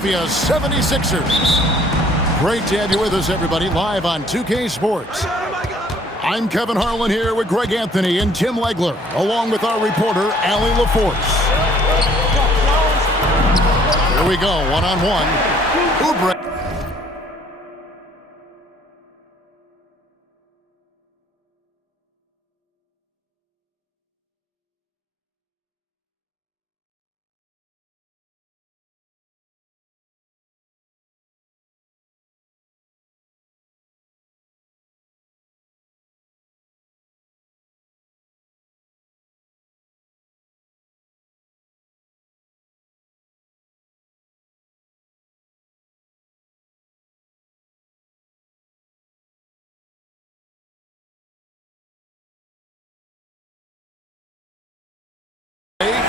Via 76ers. Great to have you with us, everybody, live on 2K Sports. I'm Kevin Harlan here with Greg Anthony and Tim Legler, along with our reporter, Allie LaForce. Here we go, one-on-one. Oubre.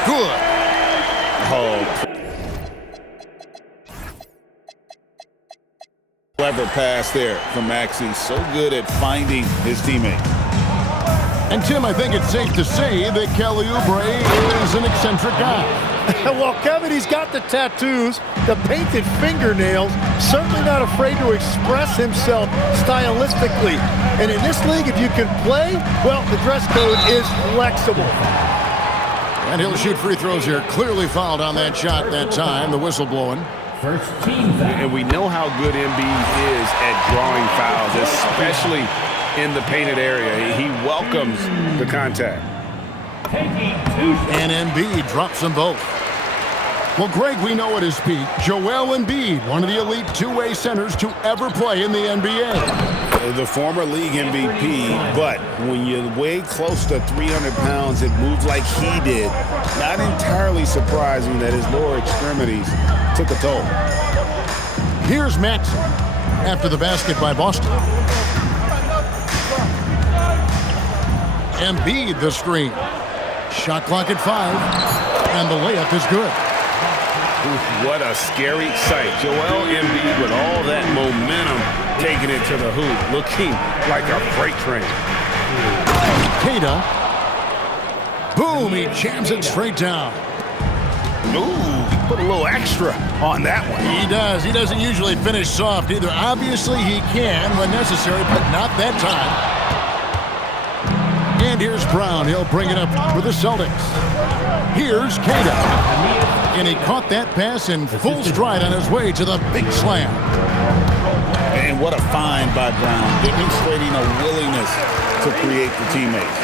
Good. Oh. Clever pass there from Maxey. So good at finding his teammate. And Tim, I think it's safe to say that Kelly Oubre is an eccentric guy. Well, Kevin, he's got the tattoos, the painted fingernails, certainly not afraid to express himself stylistically. And in this league, if you can play, well, the dress code is flexible. And he'll shoot free throws here. Clearly fouled on that shot that time. The whistle blowing. First team foul. And we know how good Embiid is at drawing fouls, especially in the painted area. He welcomes the contact. And Embiid drops them both. Well, Greg, we know at his peak, Joel Embiid, one of the elite two-way centers to ever play in the NBA. The former league MVP, but when you weigh close to 300 pounds, it moves like he did. Not entirely surprising that his lower extremities took a toll. Here's Maxey after the basket by Boston. Embiid the screen. Shot clock at 5, and the layup is good. What a scary sight. Joel Embiid with all that momentum taking it to the hoop, looking like a freight train. Queta. Boom, he jams it straight down. Ooh, he put a little extra on that one. He does. He doesn't usually finish soft either. Obviously, he can when necessary, but not that time. And here's Brown. He'll bring it up for the Celtics. Here's Queta. And he caught that pass in full stride on his way to the big slam. And what a find by Brown, demonstrating a willingness to create the teammates.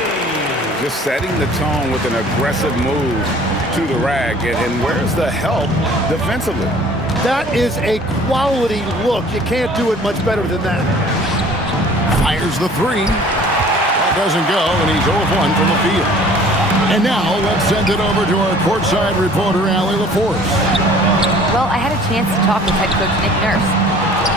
Just setting the tone with an aggressive move to the rack. And where's the help defensively? That is a quality look. You can't do it much better than that. Fires the three. That doesn't go, and he's 0 of 1 from the field. And now, let's send it over to our courtside reporter, Allie LaForce. Well, I had a chance to talk with head coach Nick Nurse.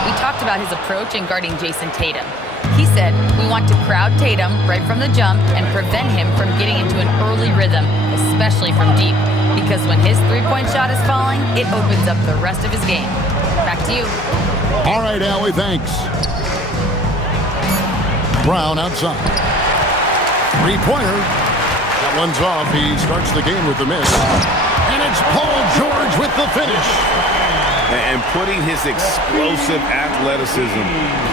We talked about his approach in guarding Jason Tatum. He said, we want to crowd Tatum right from the jump and prevent him from getting into an early rhythm, especially from deep, because when his three-point shot is falling, it opens up the rest of his game. Back to you. All right, Allie, thanks. Brown outside. Three-pointer. That one's off. He starts the game with the miss. And it's Paul George with the finish. And putting his explosive athleticism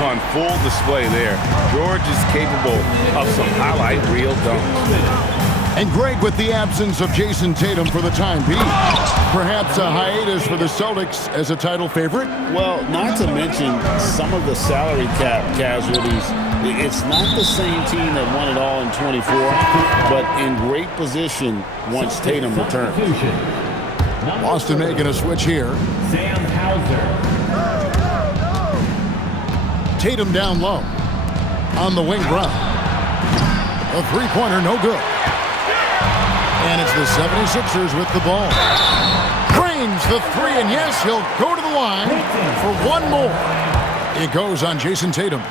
on full display there. George is capable of some highlight reel dunks. And Greg, with the absence of Jason Tatum for the time being, perhaps a hiatus for the Celtics as a title favorite? Well, not to mention some of the salary cap casualties. It's not the same team that won it all in 24, but in great position once Tatum returns. Boston making a switch here. Sam Hauser. Tatum down low. On the wing, Brown. A three-pointer, no good. And it's the 76ers with the ball. Drains the three, and yes, he'll go to the line for one more. It goes on Jason Tatum.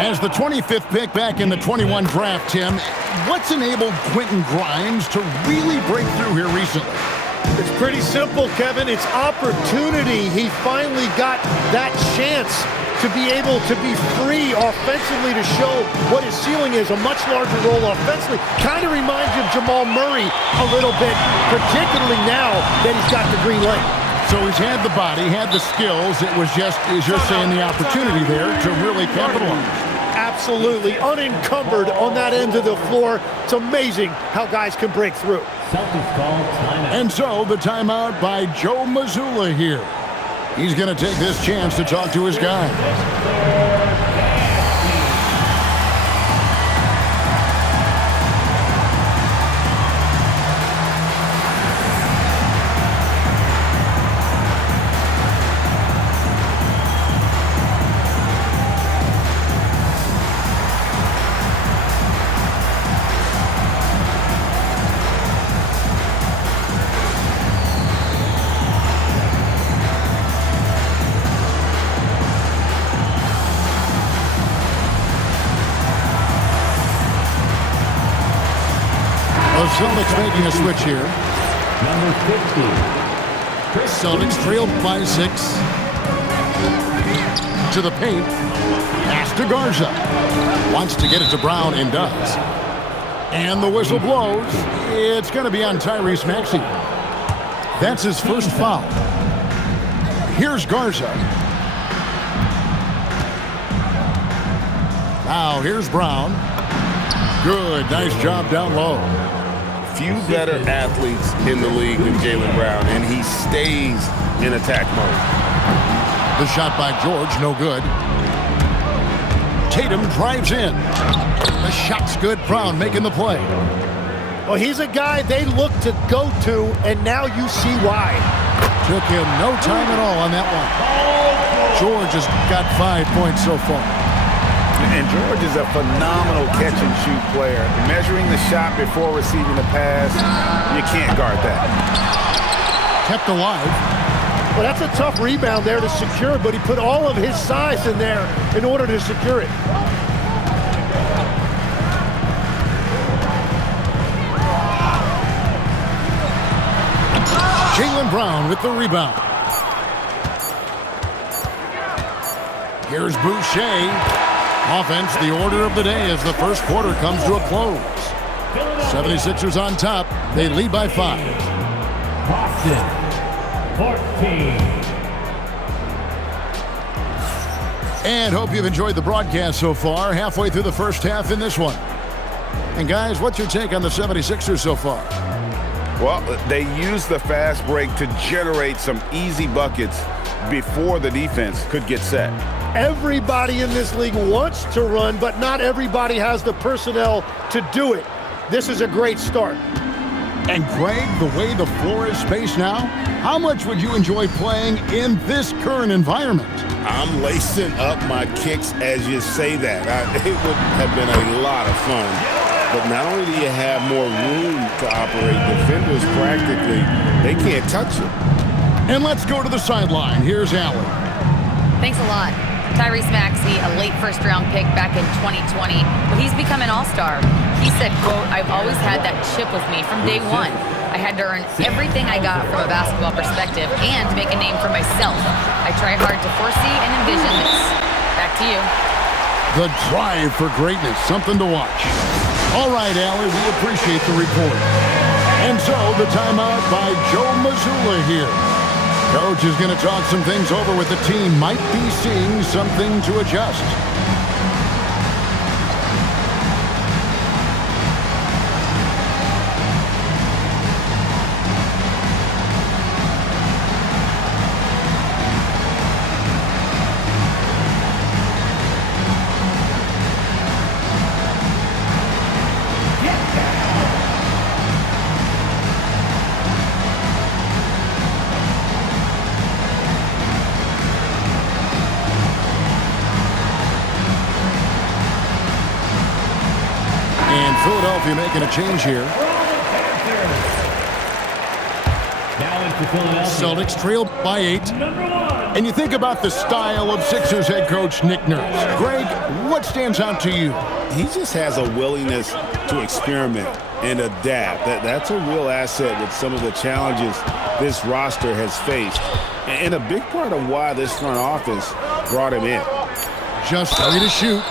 As the 25th pick back in the 21 draft, Tim, what's enabled Quentin Grimes to really break through here recently? It's pretty simple, Kevin. It's opportunity. He finally got that chance to be able to be free offensively to show what his ceiling is, a much larger role offensively. Kind of reminds you of Jamal Murray a little bit, particularly now that he's got the green light. So he's had the body, had the skills. It was just, as you're saying, the opportunity there to really capitalize. Absolutely unencumbered on that end of the floor. It's amazing how guys can break through. Celtics call timeout. And so the timeout by Joe Mazzulla here. He's going to take this chance to talk to his guys. Celtics making a switch here. Number 50. Celtics trailed by 6. To the paint. Pass to Garza. Wants to get it to Brown and does. And the whistle blows. It's going to be on Tyrese Maxey. That's his first foul. Here's Garza. Now here's Brown. Good. Nice job down low. Few better athletes in the league than Jaylen Brown, and he stays in attack mode. The shot by George, no good. Tatum drives in. The shot's good. Brown making the play. Well, he's a guy they look to go to, and now you see why. Took him no time at all on that one. George has got 5 points so far. And George is a phenomenal catch-and-shoot player. Measuring the shot before receiving the pass, you can't guard that. Kept alive. Well, that's a tough rebound there to secure, but he put all of his size in there in order to secure it. Jaylen Brown with the rebound. Here's Boucher. Offense, the order of the day as the first quarter comes to a close. 76ers on top. They lead by 5. Boston, 14. And hope you've enjoyed the broadcast so far. Halfway through the first half in this one. And guys, what's your take on the 76ers so far? Well, they used the fast break to generate some easy buckets before the defense could get set. Everybody in this league wants to run, but not everybody has the personnel to do it. This is a great start. And Greg, the way the floor is spaced now, how much would you enjoy playing in this current environment? I'm lacing up my kicks as you say that. It would have been a lot of fun. But not only do you have more room to operate, defenders practically, they can't touch it. And let's go to the sideline. Here's Allen. Thanks a lot. Tyrese Maxey, a late first-round pick back in 2020, but he's become an all-star. He said, quote, "I've always had that chip with me from day one. I had to earn everything I got from a basketball perspective and make a name for myself. I try hard to foresee and envision this." Back to you. The drive for greatness, something to watch. All right, Allie, we appreciate the report. And so the timeout by Joe Mazzulla here. Coach is going to talk some things over with the team. Might be seeing something to adjust. Philadelphia making a change here. Now into Philadelphia. Celtics trailed by 8. Number 1. And you think about the style of Sixers head coach Nick Nurse. Greg, what stands out to you? He just has a willingness to experiment and adapt. That's a real asset with some of the challenges this roster has faced. And a big part of why this front office brought him in. Just 3 to shoot.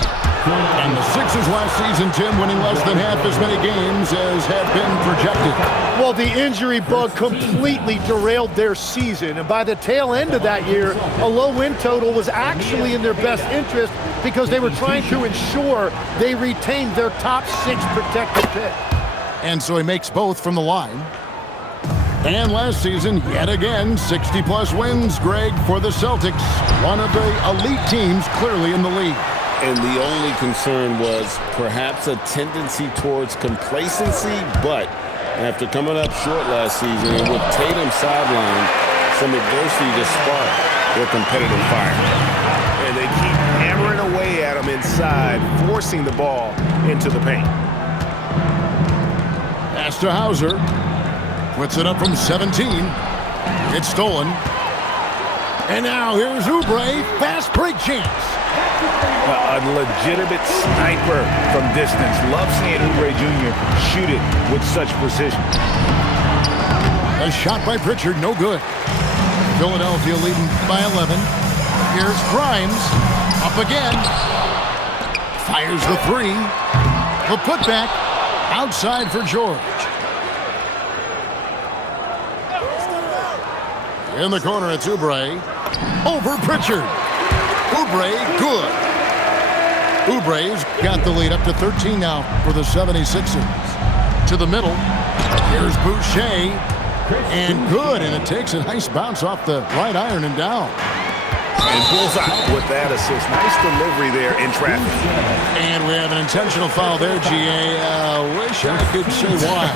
And the Sixers last season, Tim, winning less than half as many games as had been projected. Well, the injury bug completely derailed their season. And by the tail end of that year, a low win total was actually in their best interest because they were trying to ensure they retained their top 6 protected pick. And so he makes both from the line. And last season, yet again, 60-plus wins, Greg, for the Celtics. One of the elite teams clearly in the league. And the only concern was perhaps a tendency towards complacency, but after coming up short last season and with Tatum sidelined, some adversity to spark their competitive fire. And they keep hammering away at him inside, forcing the ball into the paint. Pass to Hauser. Puts it up from 17. It's stolen. And now here's Oubre. Fast break chance. A legitimate sniper from distance. Love seeing Oubre Jr. shoot it with such precision. A shot by Pritchard, no good. Philadelphia leading by 11. Here's Grimes. Up again. Fires the 3. The putback. Outside for George. In the corner, it's Oubre. Over Pritchard. Oubre, good. Oubre's got the lead up to 13 now for the 76ers. To the middle. Here's Boucher. And good. And it takes a nice bounce off the right iron and down. And bullseye with that assist. Nice delivery there in traffic. And we have an intentional foul there, G.A. Wish I could say why.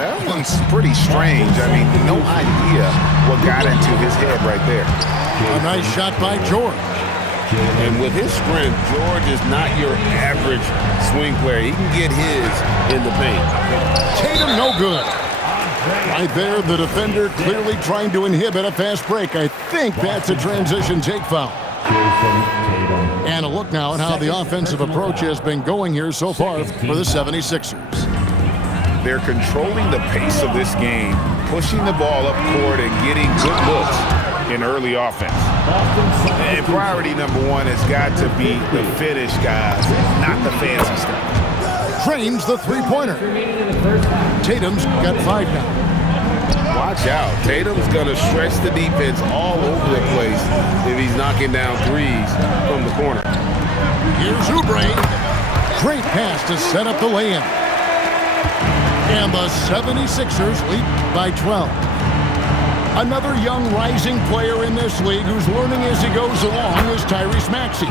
That one's pretty strange. I mean, no idea what got into his head right there. A nice shot by George. And with his strength, George is not your average swing player. He can get his in the paint. Tatum, no good. Right there, the defender clearly trying to inhibit a fast break. I think that's a transition take foul. And a look now at how the offensive approach has been going here so far for the 76ers. They're controlling the pace of this game, pushing the ball up court and getting good looks in early offense. And priority number 1 has got to be the finish, guys, not the fancy stuff. Trains the three-pointer. Tatum's got 5 now. Watch out. Tatum's going to stretch the defense all over the place if he's knocking down threes from the corner. Here's Oubre. Great pass to set up the lay-in. And the 76ers lead by 12. Another young rising player in this league who's learning as he goes along is Tyrese Maxey.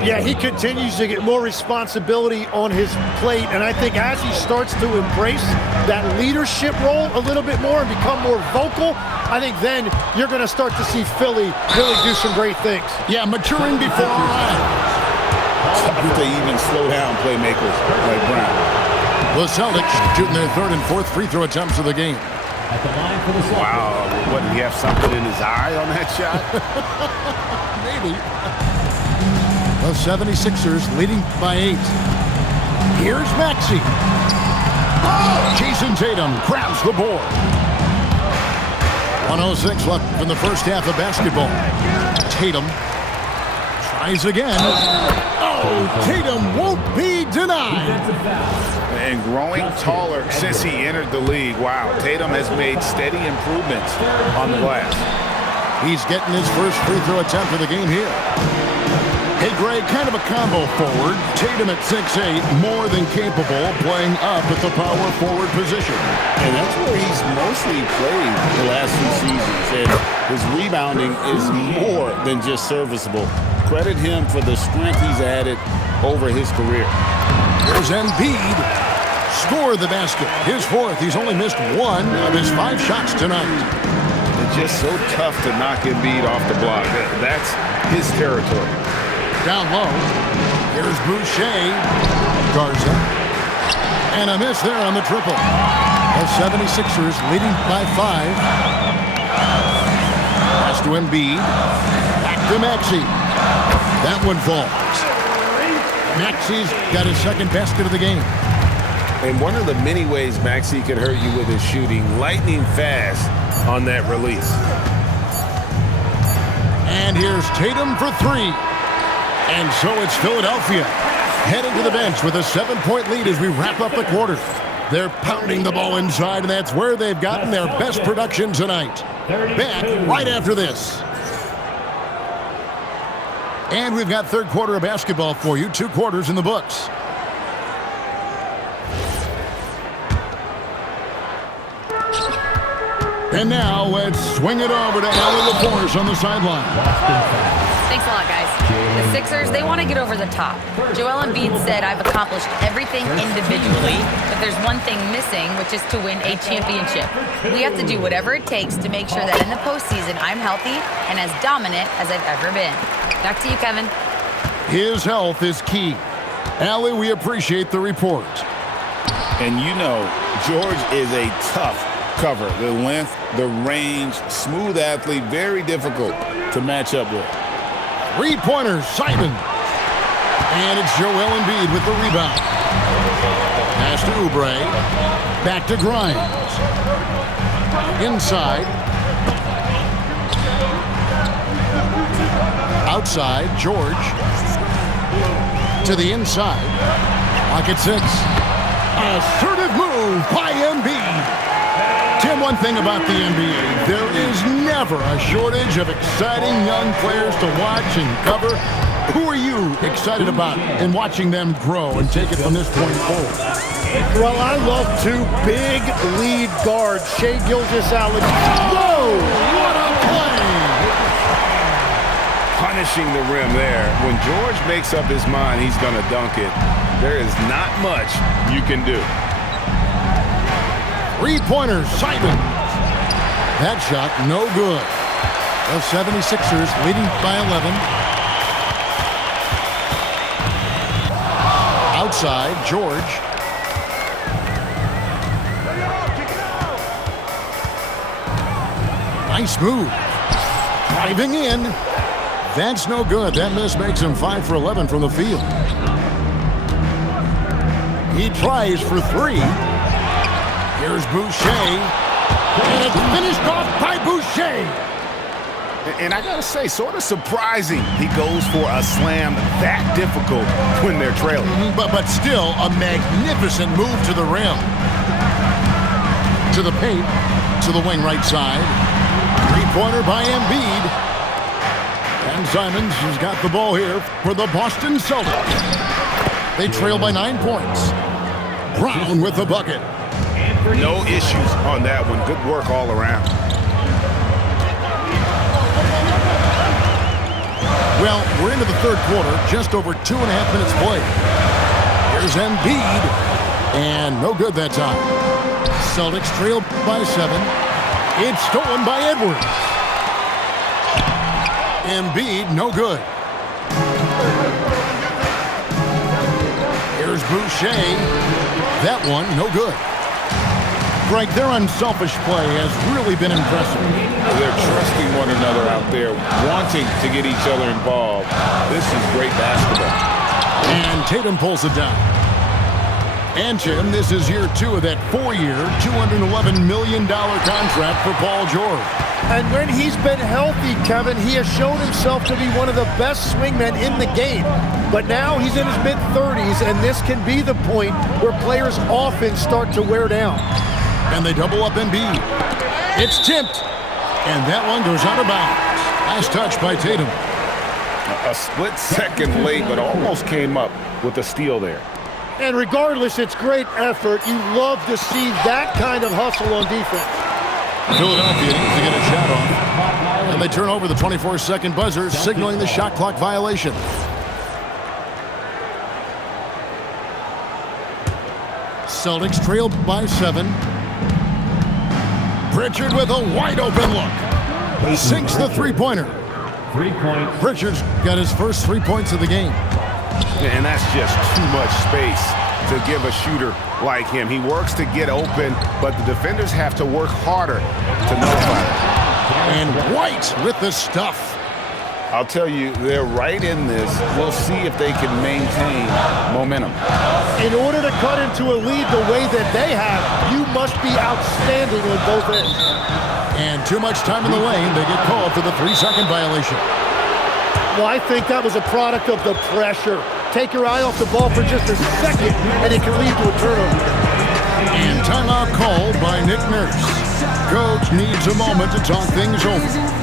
Yeah, he continues to get more responsibility on his plate, and I think as he starts to embrace that leadership role a little bit more and become more vocal, I think then you're going to start to see Philly really do some great things. Yeah, maturing before our eyes. Tough to even slow down playmakers like Brown. The Celtics shooting their 3rd and 4th free throw attempts of the game. At the line for the Celtics. Wow, what, did he have something in his eye on that shot? Maybe. The 76ers leading by 8. Here's Maxey. Jason Tatum grabs the board. 1:06 left in the first half of basketball. Tatum tries again. Oh, Tatum won't be denied. And growing taller since he entered the league. Wow, Tatum has made steady improvements on the glass. He's getting his first free throw attempt of the game here. Hey, Greg, kind of a combo forward. Tatum at 6'8", more than capable of playing up at the power forward position. And that's where he's mostly played the last few seasons. And his rebounding is more than just serviceable. Credit him for the strength he's added over his career. Here's Embiid. Score the basket. His 4th. He's only missed 1 of his 5 shots tonight. It's just so tough to knock Embiid off the block. That's his territory. Down low. Here's Boucher. Garza. And a miss there on the triple. The 76ers leading by 5. Pass to Embiid. Back to Maxey. That one falls. Maxey's got his 2nd basket of the game. And one of the many ways Maxey can hurt you with his shooting, lightning fast on that release. And here's Tatum for 3. And so it's Philadelphia heading to the bench with a 7-point lead as we wrap up the quarter. They're pounding the ball inside, and that's where they've gotten their best production tonight. Back right after this. And we've got third quarter of basketball for you. 2 quarters in the books. And now let's swing it over to Allie LaForce on the sideline. Thanks a lot, guys. The Sixers, they want to get over the top. Joel Embiid said, I've accomplished everything individually, but there's one thing missing, which is to win a championship. We have to do whatever it takes to make sure that in the postseason I'm healthy and as dominant as I've ever been. Back to you, Kevin. His health is key. Allie, we appreciate the report. And you know, George is a tough cover. The length, the range, smooth athlete, very difficult to match up with. 3-pointer, Simon. And it's Joel Embiid with the rebound. Pass to Oubre. Back to Grimes. Inside. Outside, George. To the inside. Pocket 6. Assertive move by Embiid. Tim, one thing about the NBA, there is never a shortage of exciting young players to watch and cover. Who are you excited about in watching them grow and take it from this point forward? Well, I love 2 big lead guards, Shai Gilgeous-Alexander. Whoa, what a play! Punishing the rim there. When George makes up his mind he's going to dunk it, there is not much you can do. 3-pointer, Simon. That shot, no good. The 76ers leading by 11. Outside, George. Nice move. Driving in. That's no good. That miss makes him 5 for 11 from the field. He tries for 3. Here's Boucher. And it's finished off by Boucher. And I got to say, sort of surprising he goes for a slam that difficult when they're trailing. But still a magnificent move to the rim. To the paint. To the wing right side. 3-pointer by Embiid. And Simons has got the ball here for the Boston Celtics. They trail by 9 points. Brown with the bucket. No issues on that one. Good work all around. Well, we're into the third quarter, just over 2.5 minutes played. Here's Embiid, and no good that time. Celtics trail by 7. It's stolen by Edwards. Embiid, no good. Here's Boucher. That one, no good. Greg, their unselfish play has really been impressive. They're trusting one another out there, wanting to get each other involved. This is great basketball. And Tatum pulls it down. And Tim, this is year 2 of that 4-year, $211 million contract for Paul George. And when he's been healthy, Kevin, he has shown himself to be one of the best swingmen in the game. But now he's in his mid-30s, and this can be the point where players often start to wear down. And they double up Embiid. It's tipped. And that one goes out of bounds. Last touch by Tatum. A split second late, but almost came up with a steal there. And regardless, it's great effort. You love to see that kind of hustle on defense. Philadelphia needs to get a shot off. And they turn over the 24-second buzzer, signaling the shot clock violation. Celtics trail by 7. Pritchard with a wide-open look. He sinks the three-pointer. 3 points. Pritchard's got his first 3 points of the game. And that's just too much space to give a shooter like him. He works to get open, but the defenders have to work harder to nullify it. And White with the stuff. I'll tell you, they're right in this. We'll see if they can maintain momentum. In order to cut into a lead the way that they have, you must be outstanding on both ends. And too much time in the lane. They get called for the 3-second violation. Well, I think that was a product of the pressure. take your eye off the ball for just a second, and it can lead to a turnover. And timeout called by Nick Nurse. Coach needs a moment to talk things over.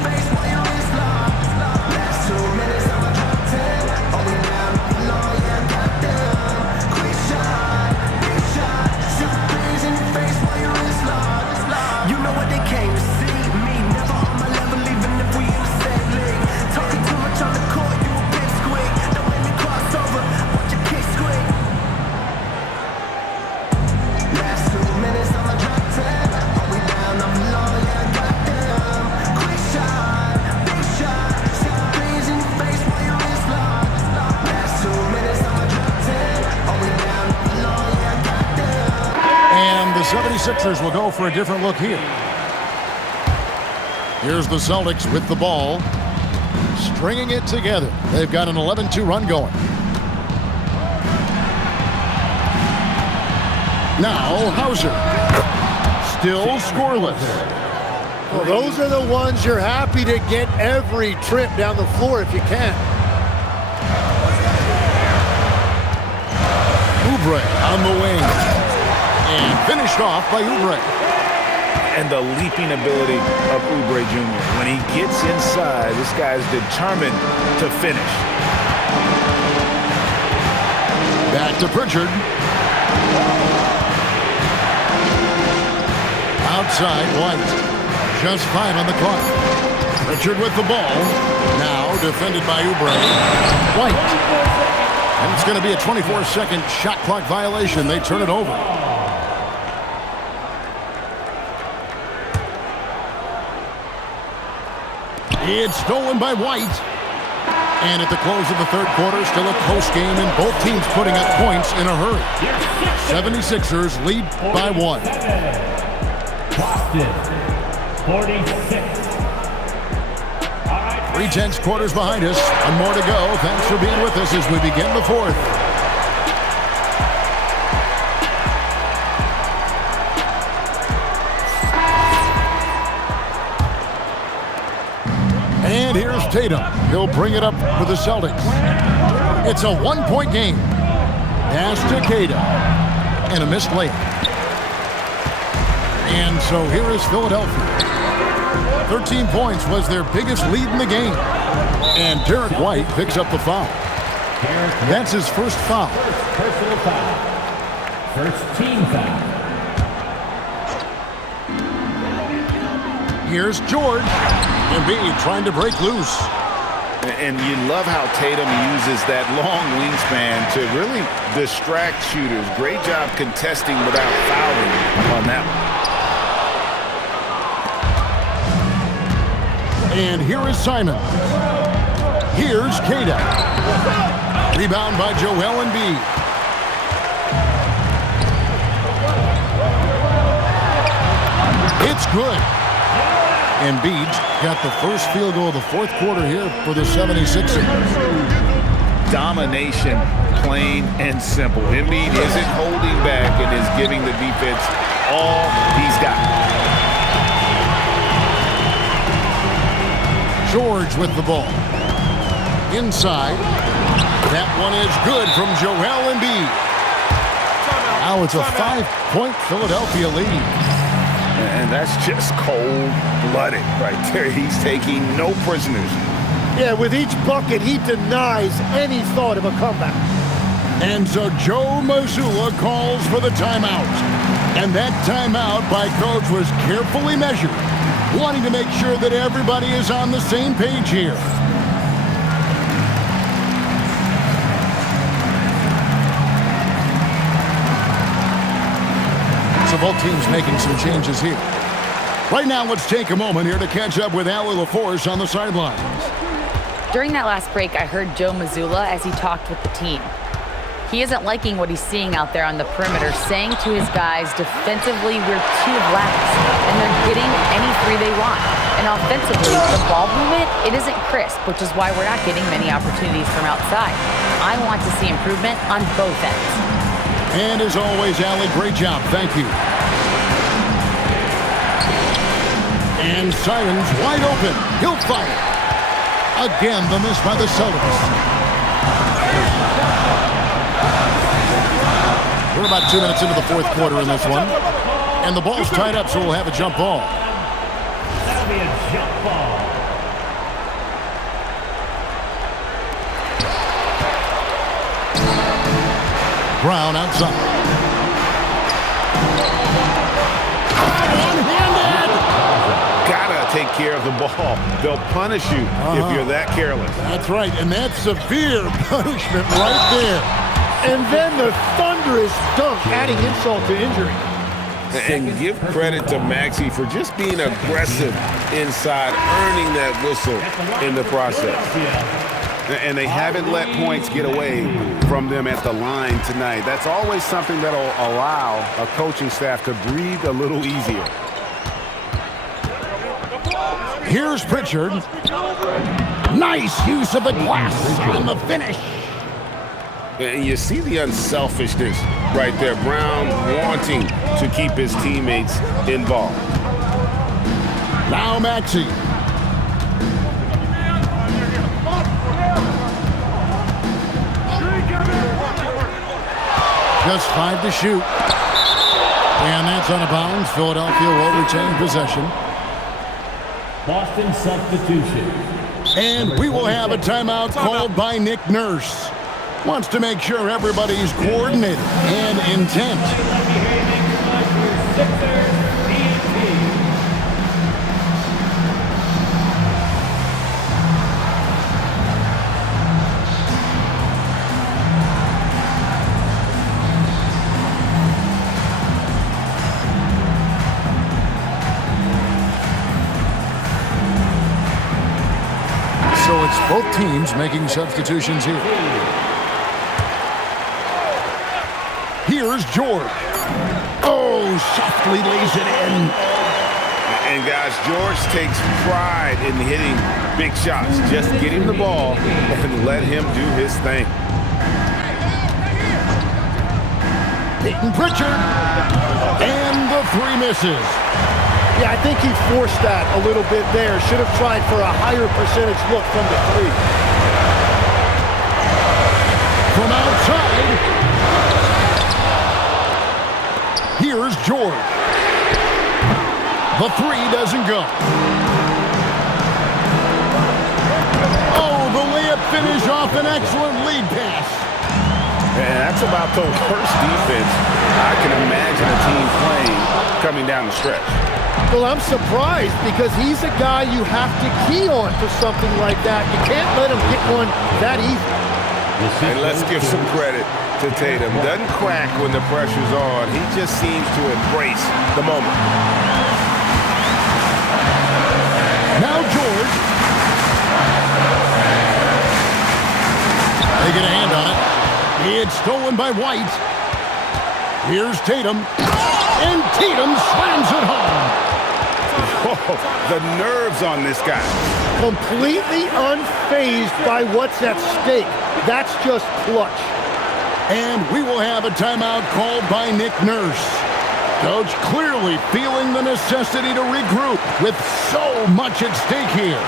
The 76ers will go for a different look here. Here's the Celtics with the ball, stringing it together. They've got an 11-2 run going. Now Hauser, still scoreless. Well, those are the ones you're happy to get every trip down the floor if you can. Oubre on the wing. And finished off by Oubre. And the leaping ability of Oubre Jr. When he gets inside, this guy's determined to finish. Back to Pritchard. Outside, White. Just 5 on the clock. Pritchard with the ball. Now defended by Oubre. White. And it's going to be a 24-second shot clock violation. They turn it over. It's stolen by White. And at the close of the third quarter, still a close game, and both teams putting up points in a hurry. 76ers lead by 1. Boston, 46. 3/10 quarters behind us. One more to go. Thanks for being with us as we begin the fourth. And here's Tatum. He'll bring it up for the Celtics. It's a 1-point game. Pass to Queta. And a missed layup. And so here is Philadelphia. 13 points was their biggest lead in the game. And Derek White picks up the foul. That's his first foul. First personal foul. First team foul. Here's George. Embiid trying to break loose. And you love how Tatum uses that long wingspan to really distract shooters. Great job contesting without fouling on that one. And here is Simon. Here's Queta. Rebound by Joel Embiid. It's good. Embiid's got the first field goal of the fourth quarter here for the 76ers. Domination, plain and simple. Embiid isn't holding back and is giving the defense all he's got. George with the ball. Inside. That one is good from Joel Embiid. Now it's a 5-point Philadelphia lead. And that's just cold-blooded right there. He's taking no prisoners. Yeah, with each bucket, he denies any thought of a comeback. And so Joe Mazzulla calls for the timeout. And that timeout by Coach was carefully measured, wanting to make sure that everybody is on the same page here. So both teams making some changes here. Right now, let's take a moment here to catch up with Allie LaForce on the sidelines. During that last break, I heard Joe Mazzulla as he talked with the team. He isn't liking what he's seeing out there on the perimeter, saying to his guys, defensively, we're too lax, and they're getting any three they want. And offensively, the ball movement, it isn't crisp, which is why we're not getting many opportunities from outside. I want to see improvement on both ends. And as always, Allie, great job. Thank you. And Simons wide open. He'll fire. Again, the miss by the Celtics. We're about 2 minutes into the fourth quarter in this one. And the ball's tied up, so we'll have a jump ball. That'll be a jump ball. Brown outside. One-handed! Gotta take care of the ball. They'll punish you if you're that careless. That's right, and that's severe punishment right there. And then the thunderous dunk, adding insult to injury. And give credit to Maxey for just being aggressive inside, earning that whistle in the process. And they haven't let points get away from them at the line tonight. That's always something that will allow a coaching staff to breathe a little easier. Here's Pritchard. Nice use of the glass on the finish. And you see the unselfishness right there. Brown wanting to keep his teammates involved. Now Maxey. Just 5 to shoot. And that's out of bounds. Philadelphia will retain possession. Boston substitution. And we will have a timeout called by Nick Nurse. Wants to make sure everybody's coordinated and intent. So it's both teams making substitutions here. Here's George. Oh, softly lays it in. And guys, George takes pride in hitting big shots. Just get him the ball and let him do his thing. Peyton Pritchard. And the 3 misses. Yeah, I think he forced that a little bit there. Should have tried for a higher percentage look from the 3. From outside, here's George. The 3 doesn't go. Oh, the layup finish off an excellent lead pass. And that's about the worst defense I can imagine a team playing coming down the stretch. Well, I'm surprised because he's a guy you have to key on for something like that. You can't let him get one that easy. And let's give some credit to Tatum. Doesn't crack when the pressure's on. He just seems to embrace the moment. Now George. They get a hand on it. It's stolen by White. Here's Tatum. And Tatum slams it home. Oh, the nerves on this guy. Completely unfazed by what's at stake. That's just clutch. And we will have a timeout called by Nick Nurse. Coach clearly feeling the necessity to regroup with so much at stake here.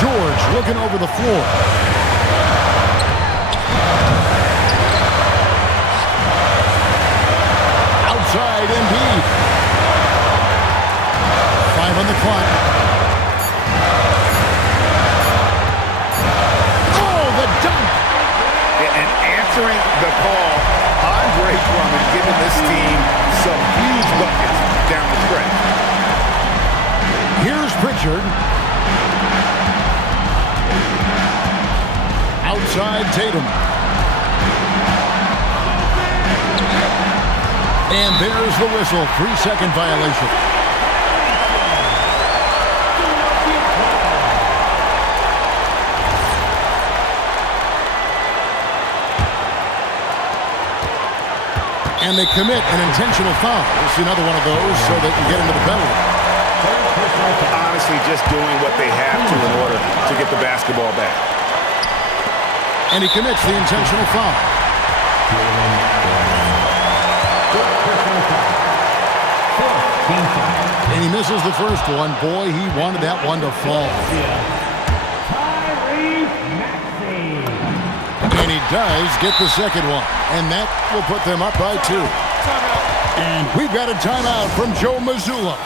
George looking over the floor. Outside Embiid. 5 on the clock. Oh, the dunk! And answering the call, Andre Drummond giving this team some huge buckets down the stretch. Here's Pritchard. Outside Tatum. And there's the whistle. 3-second violation. And they commit an intentional foul. We'll see another one of those so they can get into the penalty. Honestly, just doing what they have to in order to get the basketball back. And he commits the intentional foul. And he misses the first one. Boy, he wanted that one to fall. And he does get the second one. And that will put them up by 2. And we've got a timeout from Joe Mazzulla.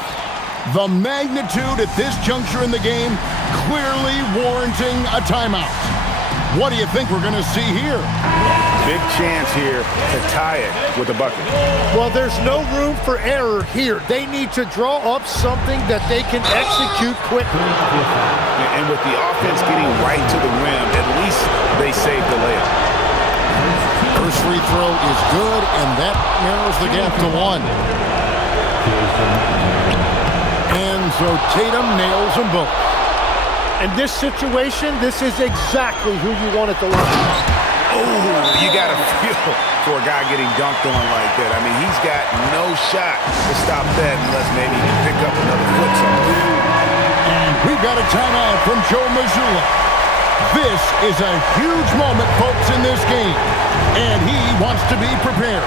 The magnitude at this juncture in the game clearly warranting a timeout. What do you think we're going to see here? Big chance here to tie it with a bucket. Well, there's no room for error here. They need to draw up something that they can execute quickly. And with the offense getting right to the rim, at least they saved the layup. First free throw is good, and that narrows the gap to 1. And so Tatum nails them both. In this situation, this is exactly who you want at the line. Oh, you got to feel for a guy getting dunked on like that. I mean, he's got no shot to stop that unless maybe he can pick up another foot somewhere. And we've got a timeout from Joe Mazzulla. This is a huge moment, folks, in this game. And he wants to be prepared.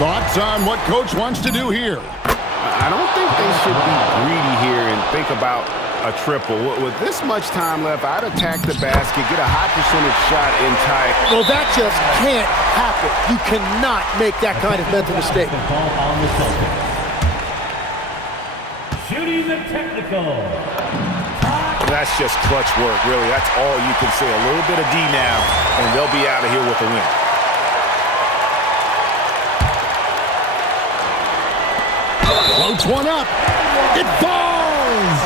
Thoughts on what Coach wants to do here? I don't think they should be greedy here and think about a triple. With this much time left, I'd attack the basket, get a high percentage shot in tight. Well, that just can't happen. You cannot make that kind of mental mistake. Shooting the technical. That's just clutch work, really. That's all you can say. A little bit of D now, and they'll be out of here with a win. Floats one up. It falls!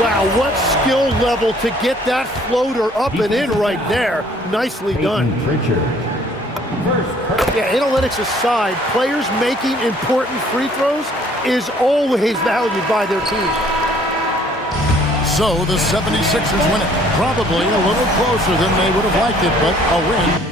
Wow, what skill level to get that floater up and in right there. Nicely done. Yeah, analytics aside, players making important free throws is always valued by their team. So the 76ers win it. Probably a little closer than they would have liked it, but a win.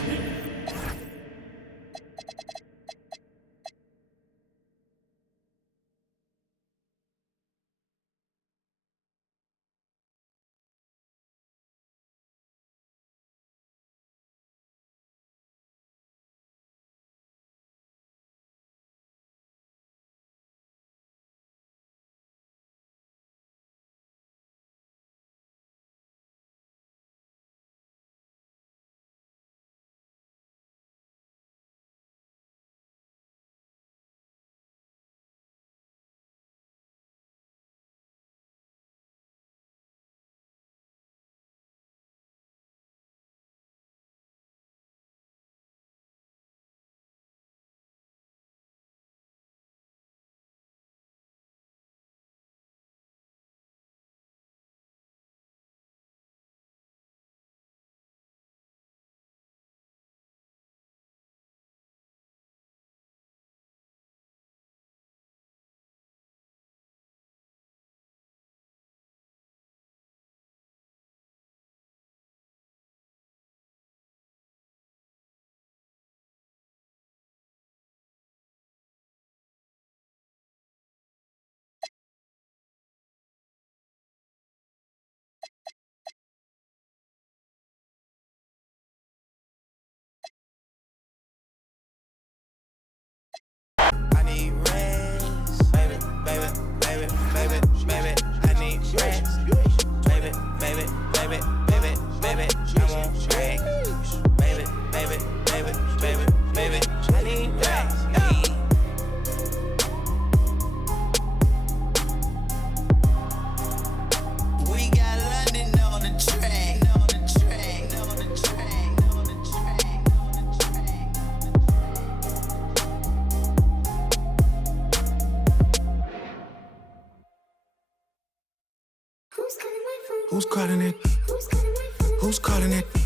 Who's calling it? Who's calling it?